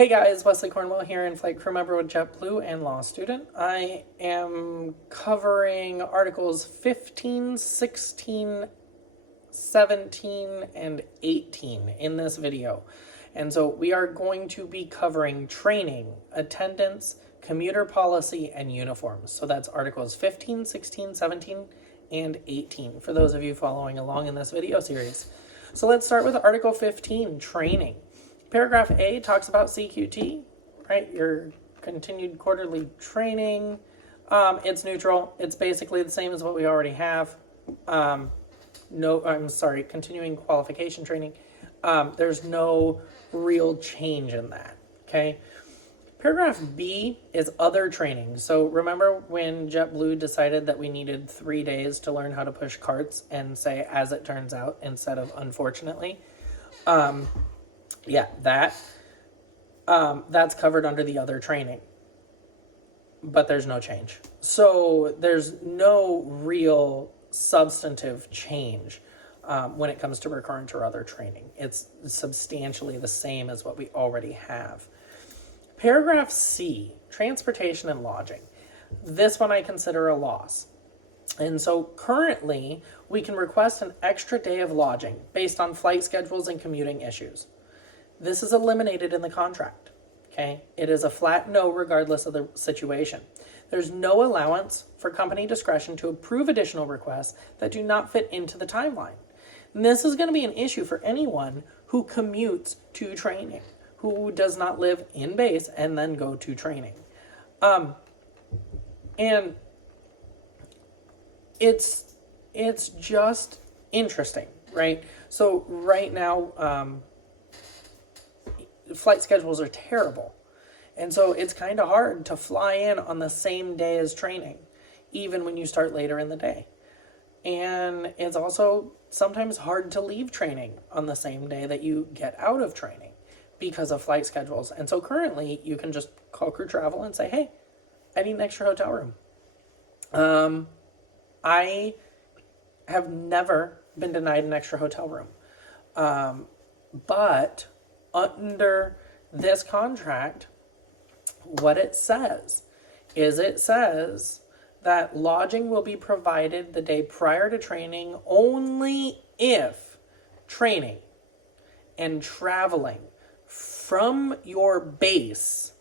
Hey guys, Wesley Cornwell here, in flight crew member with JetBlue and law student. I am covering articles 15, 16, 17, and 18 in this video. And so we are going to be covering training, attendance, commuter policy, and uniforms. So that's articles 15, 16, 17, and 18 for those of you following along in this video series. So let's start with Article 15, training. Paragraph A talks about CQT, right? Your continued quarterly training. It's neutral. It's basically the same as what we already have. Continuing qualification training. There's no real change in that, okay? Paragraph B is other training. So remember when JetBlue decided that we needed 3 days to learn how to push carts and say, as it turns out, instead of unfortunately? That's covered under the other training, but there's no change. So there's no real substantive change when it comes to recurrent or other training. It's substantially the same as what we already have. Paragraph C, transportation and lodging. This one I consider a loss. And so currently we can request an extra day of lodging based on flight schedules and commuting issues. This is eliminated in the contract, okay? It is a flat no regardless of the situation. There's no allowance for company discretion to approve additional requests that do not fit into the timeline. And this is going to be an issue for anyone who commutes to training, who does not live in base and then go to training. And it's just interesting, right? So right now, flight schedules are terrible. And so it's kind of hard to fly in on the same day as training, even when you start later in the day. And it's also sometimes hard to leave training on the same day that you get out of training because of flight schedules. And so currently you can just call crew travel and say, hey, I need an extra hotel room. I have never been denied an extra hotel room. But under this contract, what it says that lodging will be provided the day prior to training only if training and traveling from your base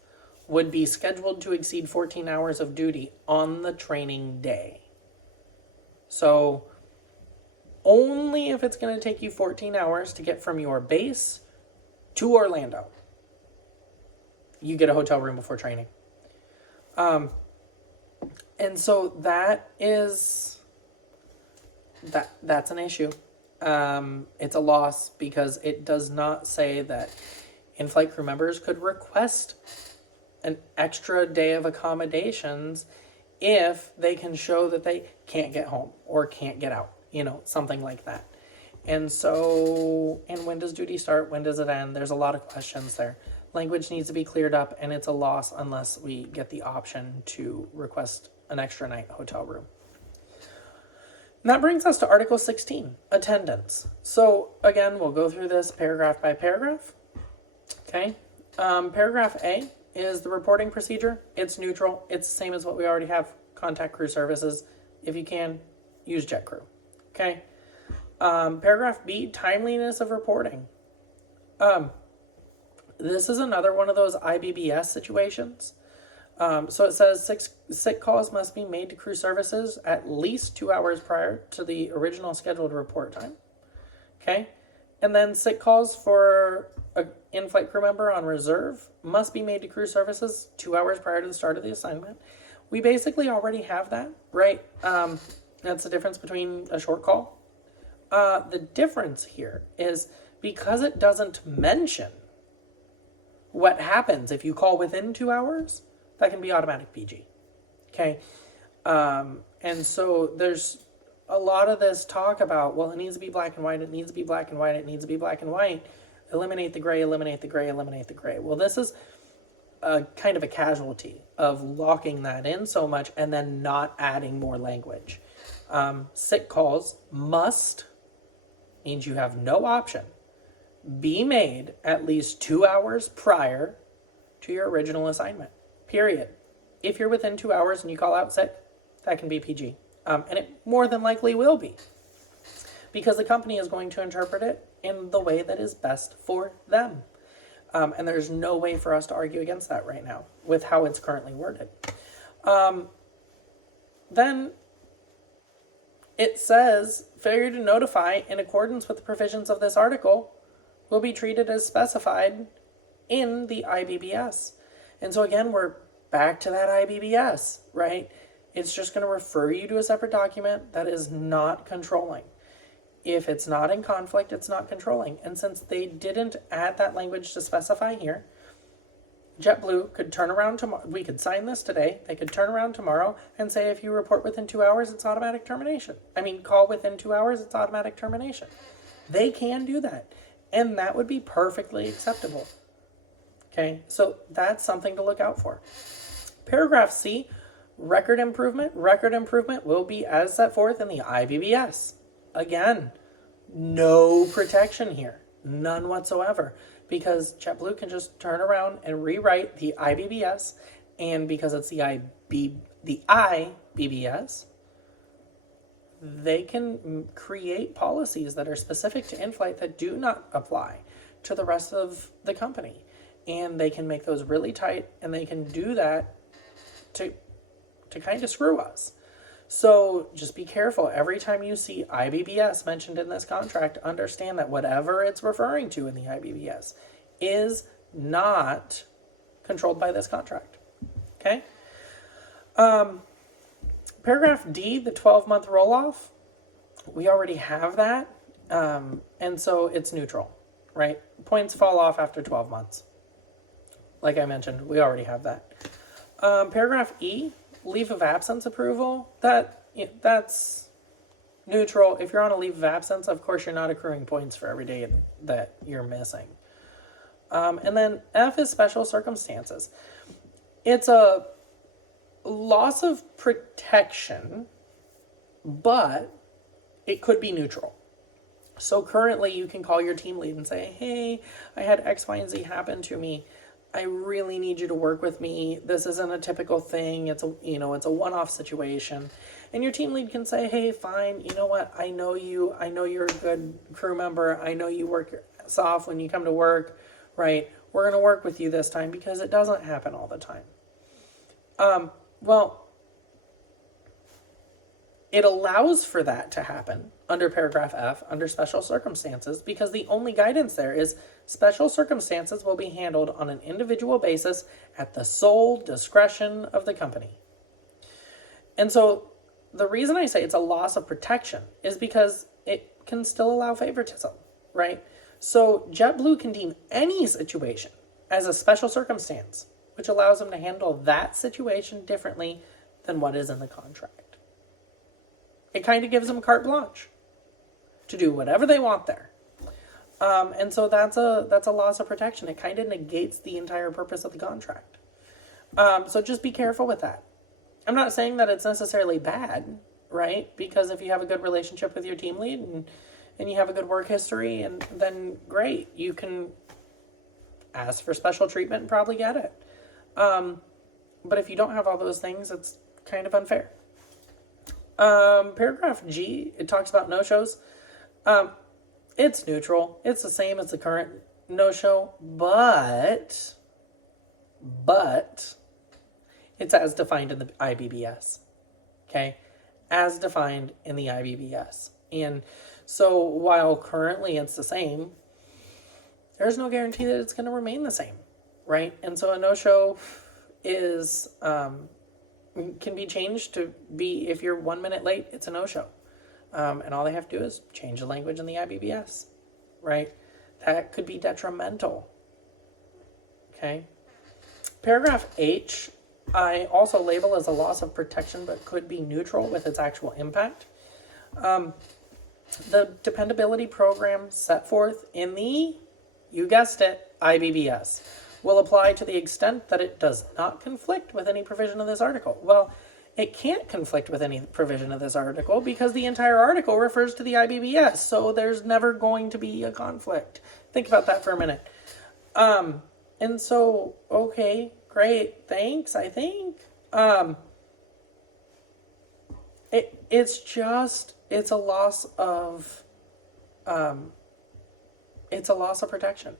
would be scheduled to exceed 14 hours of duty on the training day. So only if it's going to take you 14 hours to get from your base to Orlando, you get a hotel room before training. And so that's an issue. It's a loss because it does not say that in-flight crew members could request an extra day of accommodations if they can show that they can't get home or can't get out, something like that. And so, and when does duty start? When does it end? There's a lot of questions there. Language needs to be cleared up, and it's a loss unless we get the option to request an extra night hotel room. And that brings us to Article 16, attendance. So again, we'll go through this paragraph by paragraph. Okay. Paragraph A is the reporting procedure. It's neutral. It's the same as what we already have. Contact crew services. If you can, use jet crew. Okay. Paragraph B, timeliness of reporting. This is another one of those IBBS situations. So it says sick calls must be made to crew services at least 2 hours prior to the original scheduled report time. Okay. And then sick calls for an in-flight crew member on reserve must be made to crew services 2 hours prior to the start of the assignment. We basically already have that, right? That's the difference between a short call. The difference here is because it doesn't mention what happens if you call within 2 hours, that can be automatic PG. Okay. And so there's a lot of this talk about, well, it needs to be black and white. It needs to be black and white. It needs to be black and white. Eliminate the gray, eliminate the gray, eliminate the gray. Well, this is a kind of a casualty of locking that in so much and then not adding more language. Sick calls must means you have no option, be made at least 2 hours prior to your original assignment, period. If you're within 2 hours and you call out sick, that can be PG. And it more than likely will be, because the company is going to interpret it in the way that is best for them. And there's no way for us to argue against that right now with how it's currently worded. Then it says, failure to notify in accordance with the provisions of this article will be treated as specified in the IBBS. And so again, we're back to that IBBS, right? It's just going to refer you to a separate document that is not controlling. If it's not in conflict, it's not controlling. And since they didn't add that language to specify here, JetBlue could turn around tomorrow. We could sign this today. They could turn around tomorrow and say, if you report within 2 hours, it's automatic termination. Call within 2 hours, it's automatic termination. They can do that. And that would be perfectly acceptable. Okay, so that's something to look out for. Paragraph C, record improvement. Record improvement will be as set forth in the IBBS. Again, no protection here. None whatsoever. Because JetBlue can just turn around and rewrite the IBBS, and because it's the IBBS, they can create policies that are specific to in-flight that do not apply to the rest of the company. And they can make those really tight, and they can do that to kind of screw us. So just be careful. Every time you see IBBS mentioned in this contract, understand that whatever it's referring to in the IBBS is not controlled by this contract. Okay? Paragraph D, the 12-month roll-off, we already have that. And so it's neutral, right? Points fall off after 12 months. Like I mentioned, we already have that. Paragraph E, leave of absence approval, that's neutral. If you're on a leave of absence, of course, you're not accruing points for every day that you're missing. And then F is special circumstances. It's a loss of protection, but it could be neutral. So currently you can call your team lead and say, hey, I had X, Y, and Z happen to me. I really need you to work with me. This isn't a typical thing. It's a one-off situation. And your team lead can say, hey, fine, you know what? I know you. I know you're a good crew member. I know you work your ass off when you come to work, right? We're going to work with you this time because it doesn't happen all the time. Well, it allows for that to happen under paragraph F, under special circumstances, because the only guidance there is special circumstances will be handled on an individual basis at the sole discretion of the company. And so the reason I say it's a loss of protection is because it can still allow favoritism, right? So JetBlue can deem any situation as a special circumstance, which allows them to handle that situation differently than what is in the contract. It kind of gives them carte blanche to do whatever they want there. And so that's a loss of protection. It kind of negates the entire purpose of the contract. So just be careful with that. I'm not saying that it's necessarily bad, right? Because if you have a good relationship with your team lead and you have a good work history, and then great, you can ask for special treatment and probably get it. But if you don't have all those things, it's kind of unfair. Paragraph G, it talks about no-shows. It's neutral. It's the same as the current no-show, but it's as defined in the IBBS. Okay? As defined in the IBBS. And so while currently it's the same, there's no guarantee that it's going to remain the same, right? And so a no-show is can be changed to be, if you're 1 minute late, it's a no-show. And all they have to do is change the language in the IBBS, right? That could be detrimental. Okay. Paragraph H, I also label as a loss of protection, but could be neutral with its actual impact. The dependability program set forth in the, you guessed it, IBBS will apply to the extent that it does not conflict with any provision of this article. Well, it can't conflict with any provision of this article because the entire article refers to the IBBS, so there's never going to be a conflict. Think about that for a minute. And so, okay, great, thanks, I think. It's a loss of, it's a loss of protection.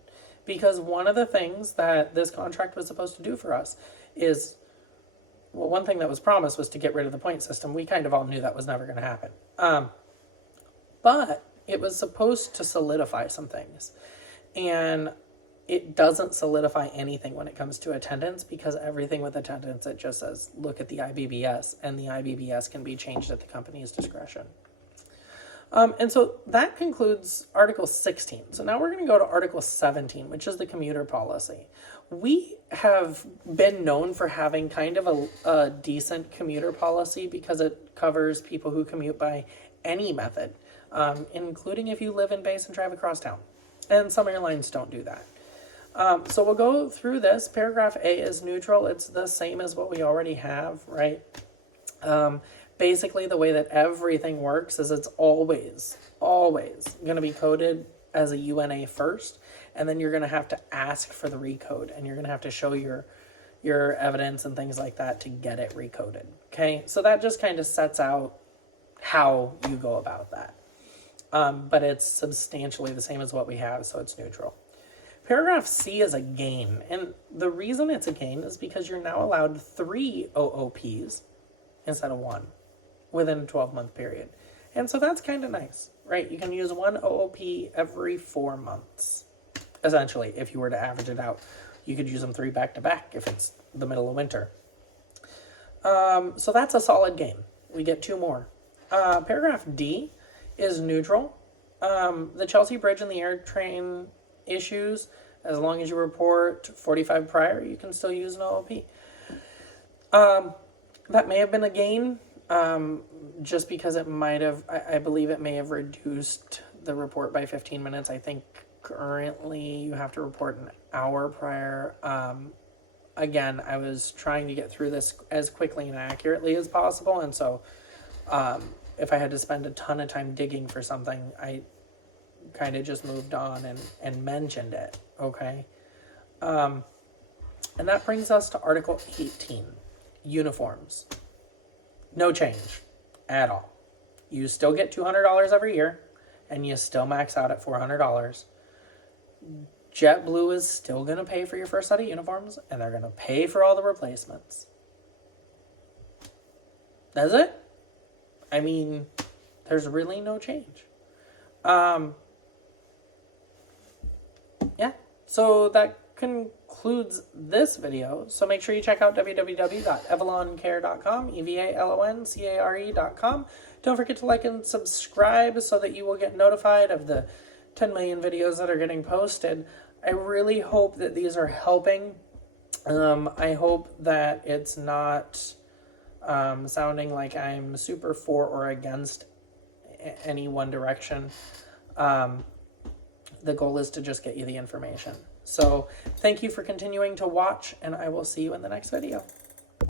Because one of the things that this contract was supposed to do for us is, well, one thing that was promised was to get rid of the point system. We kind of all knew that was never going to happen. But it was supposed to solidify some things. And it doesn't solidify anything when it comes to attendance, because everything with attendance, it just says, look at the IBBS, and the IBBS can be changed at the company's discretion. And so that concludes Article 16. So now we're going to go to Article 17, which is the commuter policy. We have been known for having kind of a decent commuter policy because it covers people who commute by any method, including if you live in base and drive across town. And some airlines don't do that. So we'll go through this. Paragraph A is neutral. It's the same as what we already have, right? Basically, the way that everything works is it's always going to be coded as a UNA first, and then you're going to have to ask for the recode, and you're going to have to show your evidence and things like that to get it recoded, okay? So that just kind of sets out how you go about that. But it's substantially the same as what we have, so it's neutral. Paragraph C is a gain, and the reason it's a gain is because you're now allowed 3 OOPs instead of 1 within a 12-month period. And so that's kind of nice, right? You can use 1 OOP every 4 months, essentially, if you were to average it out. You could use them 3 back-to-back if it's the middle of winter. So that's a solid gain. We get 2 more. Paragraph D is neutral. The Chelsea Bridge and the air train issues, as long as you report 45 prior, you can still use an OOP. That may have been a gain, just because it might have, I believe it may have reduced the report by 15 minutes. I think currently you have to report an hour prior. Again, I was trying to get through this as quickly and accurately as possible, and so if I had to spend a ton of time digging for something, I kind of just moved on and mentioned it, okay? And that brings us to Article 18, uniforms. No change at all. You still get $200 every year, and you still max out at $400. JetBlue is still going to pay for your first set of uniforms, and they're going to pay for all the replacements. That's it. I mean, there's really no change. Yeah, so that concludes this video. So make sure you check out www.evaloncare.com, EVALONCARE.com. Don't forget to like and subscribe so that you will get notified of the 10 million videos that are getting posted. I really hope that these are helping. I hope that it's not sounding like I'm super for or against any one direction. The goal is to just get you the information. So thank you for continuing to watch, and I will see you in the next video.